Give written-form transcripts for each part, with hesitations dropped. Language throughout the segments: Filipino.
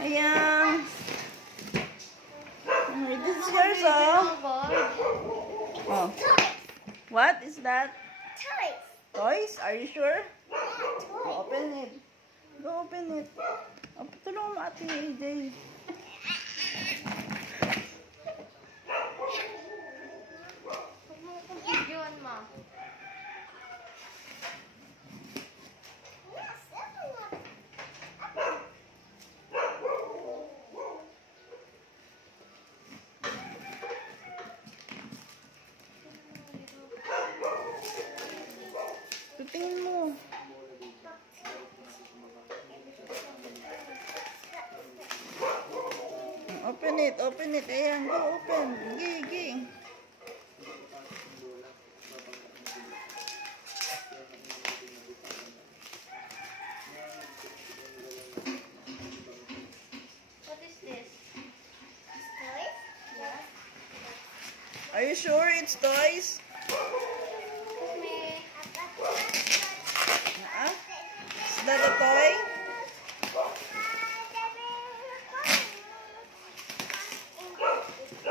Ayan. This is yours, oh. Oh. What is that? Toys. Toys? Are you sure? Yeah, toys. Go open it. Go open it. Oh, tulungan mo ate AJ. Yun, ma. Tingin mo. Open it, open it. Ayan, go open. Gigi. What is this? Toys? Yes. Are you sure it's toys? Is that a toy?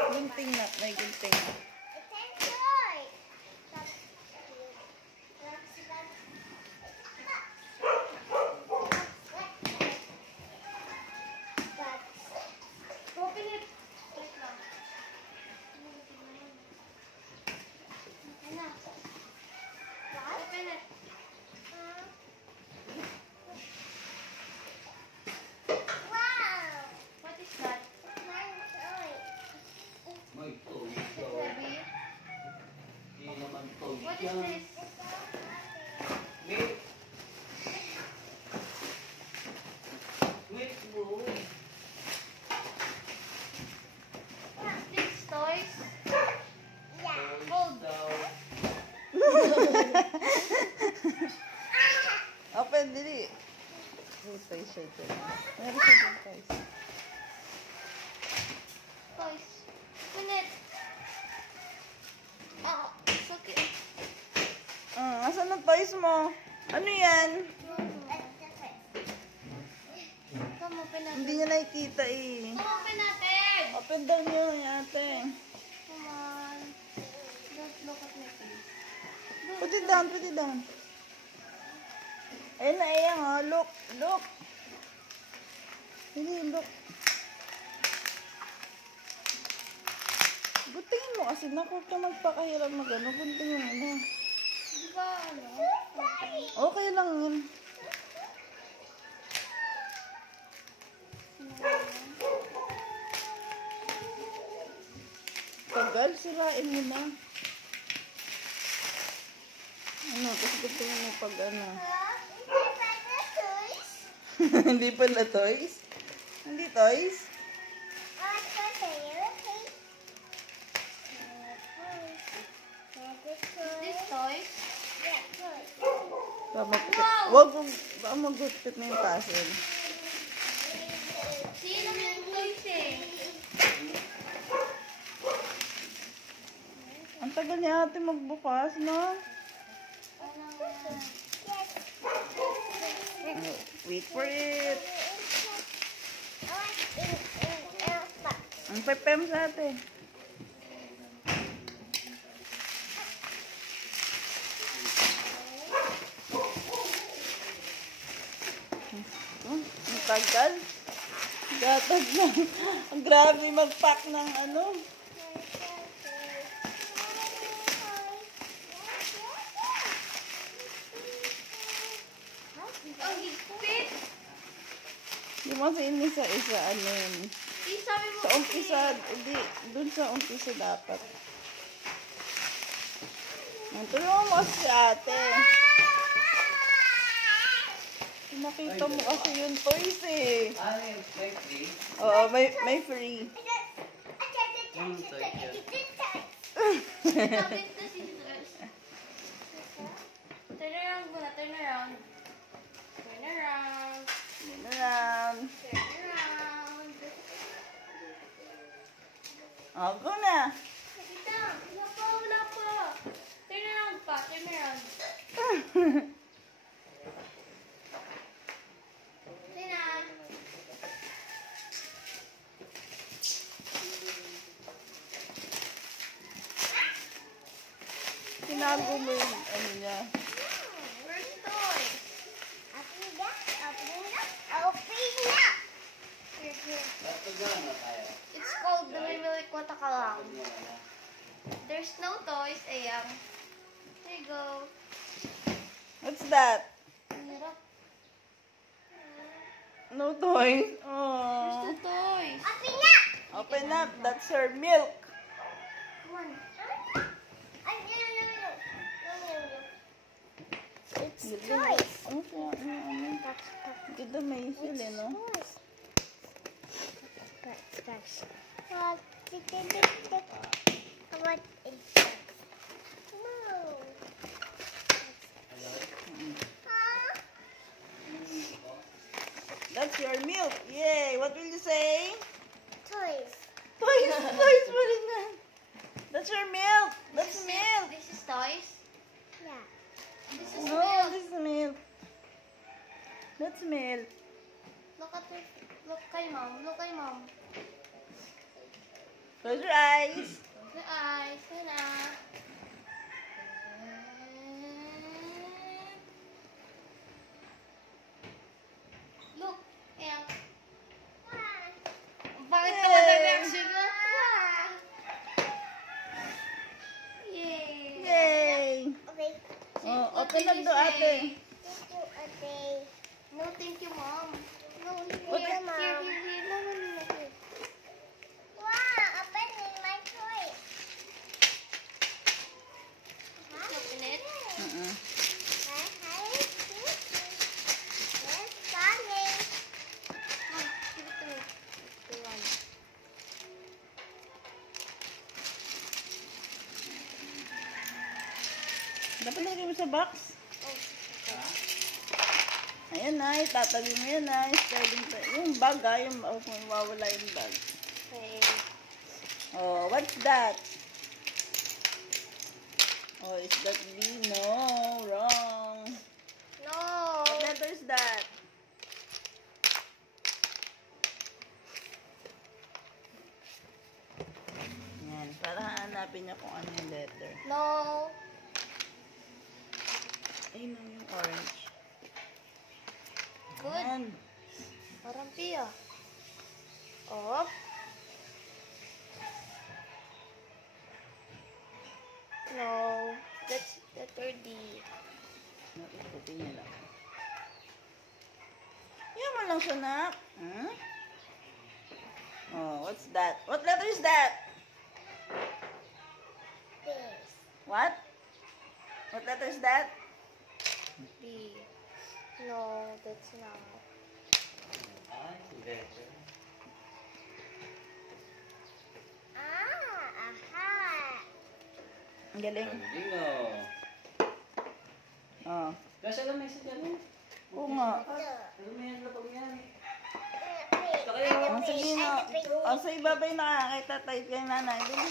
Gunting na, may gunting na. Open it. Wait lang. Open it. What is that? Heavy. What is this? This toys? Hold. Open, dili. Toys siya ito. Meron siya yung toys. Toys. Open it. Oh, it's okay. Asan ang toys mo? Ano yan? Come, open natin. Hindi niya nakikita eh. Come, open natin. Open daw niyo, ate. Come on. Don't look at my face. Put it down, put it down. Ayun na, ayan oh. Look, look. Hindi, look. Guntingin mo kasi naku ka magpakahirap mag-ano. Guntingin mo na. Di ba ano? Okay lang yun. Tagal, sirain mo na. Ano, kasi guntingin mo pag ano. Hindi pala toys? Hindi toys? This toys? Tama po. Wag magupit na yung puzzle. Sino yung toys eh? Ang tagal niya ate magbukas, no? Wait for it. Ang pepem sa ate. Ang tagal. Gatag na. Ang grabe mag-pack ng ano. Ang higpit. Di mo sa isa ano yun. Sabi mo Sa umpisa, hindi, dun sa umpisa dapat. Tulungan mo kasi ate. Nakita mo kasi yung toys eh. Oo, may free. Turn around muna, turn around. Turn around. Turn around. Turn around. Oh, go na. Tita, wala pa. Turn around pa, turn around. Tina. tinago mo yung ano niya. Where's toys? Open na! Here. It's called the Mimili Kwata Ka Lang. There's no toys, Ayang. Here you go. What's that? Hirap. No toys. There's Oh. no toys. Open na! Open up. That's her milk. Come on. Ay, no. It's toys. Ano kaya? Ano? Ganda may sila, no? Toys. What is that? No. That's your milk. Yay! What will you say? Toys. Toys! Toys pa rin yan. That's your milk. That's milk. This is toys. Yeah. This is No, milk. this is milk. That's milk. Look at it. Look kay mom. Look kay mom. Close your eyes. The eyes. Yan ah. Look. Ayan. Bakit ka ba reaction mo? Yay. Yay! Okay. Oh, What open did up you to ate. say? Thank you, Ate. No, thank you, mom. No, What here, the- here, here. No, here. Wow, open in my toys. Open it. Uh-uh. Hi. Yes, darling. Mom, give it to me. Okay, one. Dapat lagay mo sa box. Oh, Ayan na, itatabi mo yan na. Yung bag yung mawawala yung bag. okay. Oh, what's that? Oh, is that B? No, wrong. No. What letter is that? Yan, para hanapin niya kung ano yung letter. No. Ayun na yung orange. Good. Yan. Parang Pia. Oh. No. That's letter D. Nakiputi niya lang. Yan mo lang siya, nak. Hmm? Oh, what's that? What letter is that? This. What? What letter is that? B. No, that's not. Aha. Ang galing. Bingo. Oh. Kasi alam mo isa dyan. Oo nga. Alam mo yan, lapag yan. Ang sige na. Oh, sa ibabay na kay tatay kay nanay. Dali.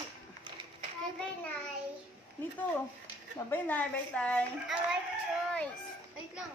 Bye-bye. Dito. Babay na, bye tay. Our choice. Wait lang.